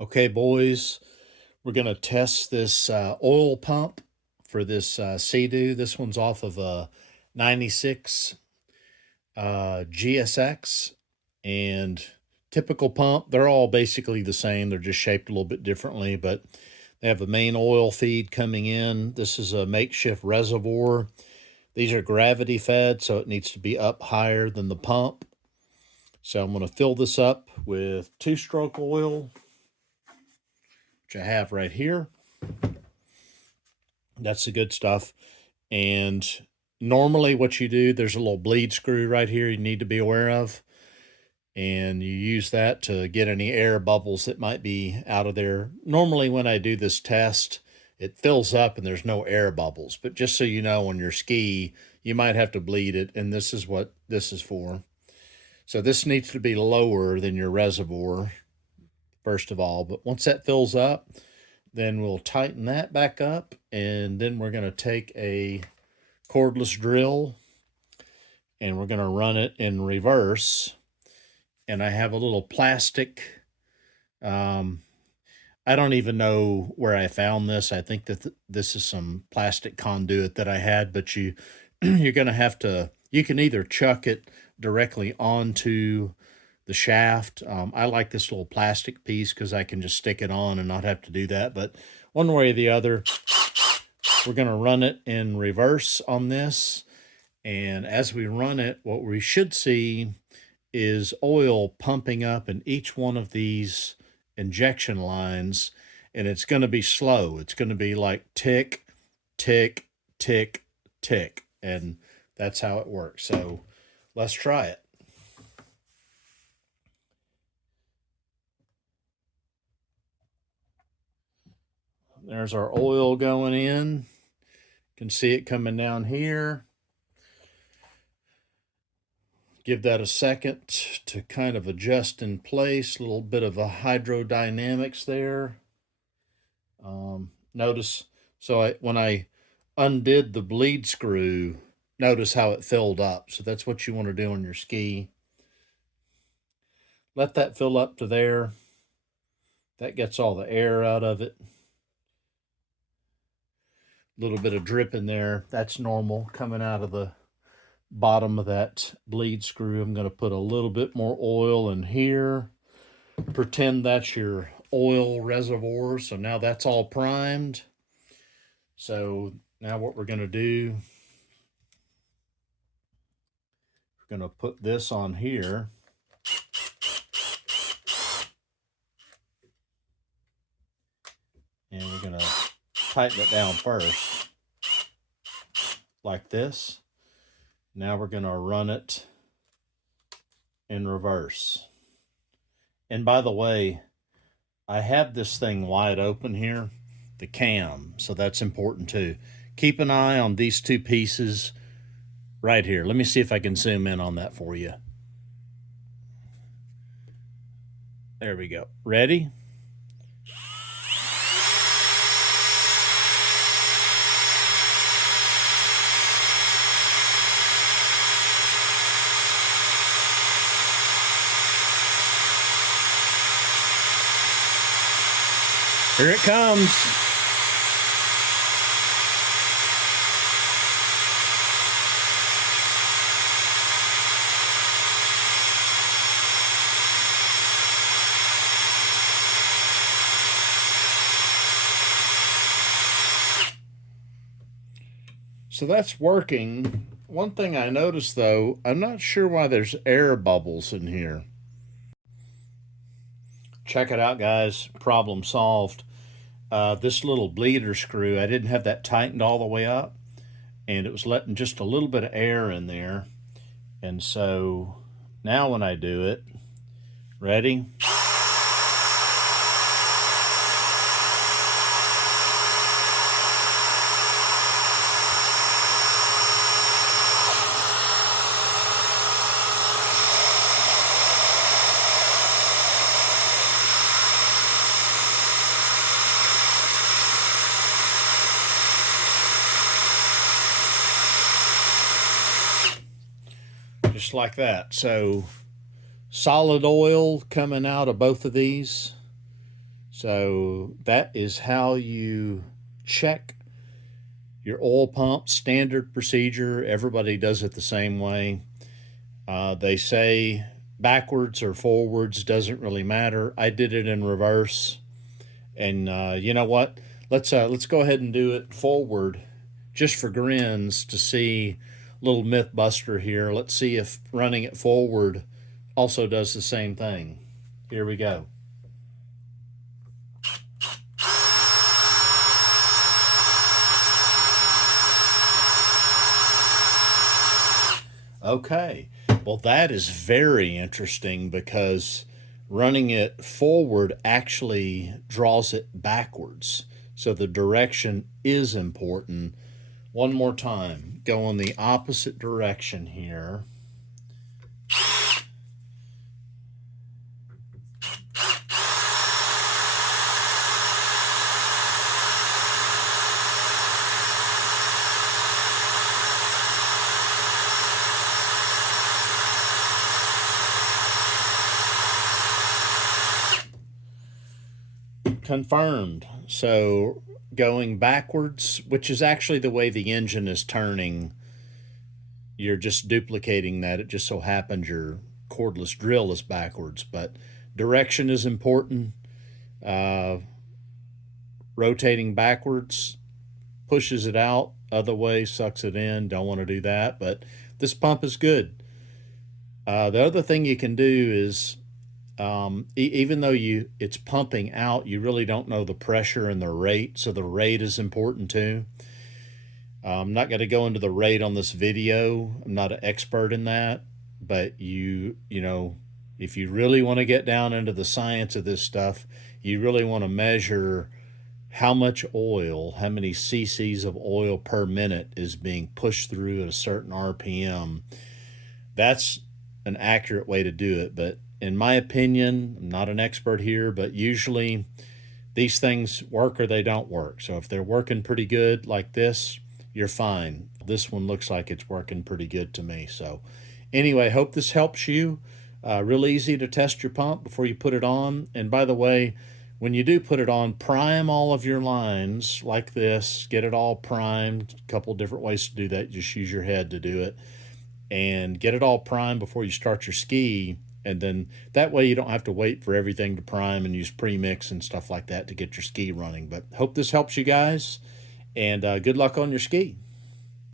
Okay, boys, we're going to test this oil pump for this SeaDoo. This one's off of a 96 GSX, and typical pump. They're all basically the same. They're just shaped a little bit differently, but they have a main oil feed coming in. This is a makeshift reservoir. These are gravity fed, so it needs to be up higher than the pump. So I'm going to fill this up with two-stroke oil, which I have right here. That's the good stuff. And normally what you do, there's a little bleed screw right here you need to be aware of. And you use that to get any air bubbles that might be out of there. Normally when I do this test, it fills up and there's no air bubbles. But just so you know, on your ski, you might have to bleed it. And this is what this is for. So this needs to be lower than your reservoir, first of all. But once that fills up, then we'll tighten that back up, and then we're going to take a cordless drill and we're going to run it in reverse. And I have a little plastic, I don't even know where I found this. I think that this is some plastic conduit that I had, but you're going to have to, you can either chuck it directly onto the shaft. I like this little plastic piece because I can just stick it on and not have to do that. But one way or the other, we're going to run it in reverse on this. And as we run it, what we should see is oil pumping up in each one of these injection lines. And it's going to be slow. It's going to be like tick, tick, tick, tick. And that's how it works. So let's try it. There's our oil going in. You can see it coming down here. Give that a second to kind of adjust in place. A little bit of a hydrodynamics there. Notice, so when I undid the bleed screw, notice how it filled up. So that's what you want to do on your ski. Let that fill up to there. That gets all the air out of it. A little bit of drip in there. That's normal coming out of the bottom of that bleed screw. I'm going to put a little bit more oil in here. Pretend that's your oil reservoir. So now that's all primed. So now what we're going to do, we're going to put this on here. And we're going to tighten it down first, like this. Now we're going to run it in reverse. And by the way, I have this thing wide open here, the cam, so that's important too. Keep an eye on these two pieces right here. Let me see if I can zoom in on that for you. There we go. Ready? Here it comes. So that's working. One thing I noticed though, I'm not sure why there's air bubbles in here. Check it out, guys. Problem solved. This little bleeder screw, I didn't have that tightened all the way up, and it was letting just a little bit of air in there. And so now when I do it, ready? Just like that. So solid oil coming out of both of these. So that is how you check your oil pump. Standard procedure. Everybody does it the same way. They say backwards or forwards, doesn't really matter. I did it in reverse, and you know what? Let's go ahead and do it forward, just for grins, to see. Little myth buster here. Let's see if running it forward also does the same thing. Here we go. Okay. Well, that is very interesting because running it forward actually draws it backwards. So the direction is important. One more time. Go in the opposite direction here. Confirmed. So going backwards, which is actually the way the engine is turning, you're just duplicating that. It just so happens your cordless drill is backwards, but direction is important. Uh, Rotating backwards pushes it out, other way sucks it in. Don't want to do that, but this pump is good. The other thing you can do is, even though it's pumping out, you really don't know the pressure and the rate, so the rate is important too. I'm not going to go into the rate on this video. I'm not an expert in that, but you know, if you really want to get down into the science of this stuff, you really want to measure how much oil, how many cc's of oil per minute is being pushed through at a certain RPM. That's an accurate way to do it. But in my opinion, I'm not an expert here, but usually these things work or they don't work. So if they're working pretty good like this, you're fine. This one looks like it's working pretty good to me. So anyway, hope this helps you. Real easy to test your pump before you put it on. And by the way, when you do put it on, prime all of your lines like this. Get it all primed. A couple different ways to do that. Just use your head to do it. And get it all primed before you start your ski. And then that way you don't have to wait for everything to prime and use premix and stuff like that to get your ski running. But hope this helps you guys. And good luck on your ski.